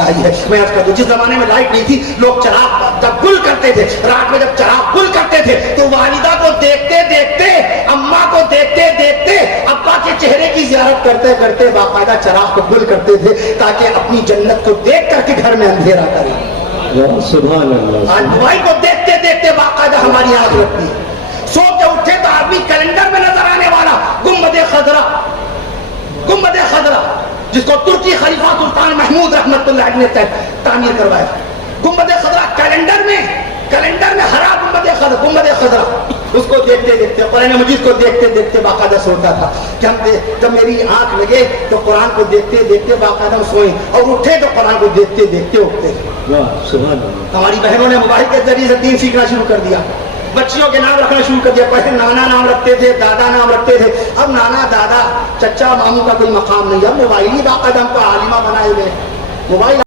آئی ہے. میں عرض کر دوں جس زمانے میں لائٹ نہیں تھی لوگ چراغ جب گل کرتے تھے, رات میں جب چراغ گل کرتے تھے تو والدہ کو دیکھتے دیکھتے, اماں کو دیکھتے دیکھتے ابا کے چہرے کی زیارت کرتے کرتے باقاعدہ چراغ کو گل کرتے تھے تاکہ اپنی جنت کو دیکھ کر کے گھر میں اندھیرا کریں. سبحان اللہ. آج بھائی کو دیکھتے دیکھتے باقاعدہ ہماری آنکھ لگتی ہے. سو کے اٹھے تو آدمی کیلنڈر میں نظر آنے والا گنبد خضرا, گنبد خضرا جس کو ترکی خلیفہ سلطان محمود رحمت اللہ علیہ نے تعمیر کروایا. گنبد خضرا کیلنڈر میں ہرا گنبد خضرا اس کو دیکھتے دیکھتے قرآن مجید کو دیکھتے دیکھتے باقاعدہ سوتا تھا کہ ہم جب میری آنکھ لگے تو قرآن کو دیکھتے دیکھتے باقاعدہ سوئیں اور اٹھے تو قرآن کو دیکھتے دیکھتے اٹھتے. ہماری بہنوں نے موبائل کے ذریعے سے دین سیکھنا شروع کر دیا, بچیوں کے نام رکھنا شروع کر دیا. پہلے نانا نام رکھتے تھے, دادا نام رکھتے تھے, اب نانا دادا چچا ماموں کا کوئی مقام نہیں. اب موبائل ہی باقاعدہ ہم کو عالمہ بنائے ہوئے. موبائل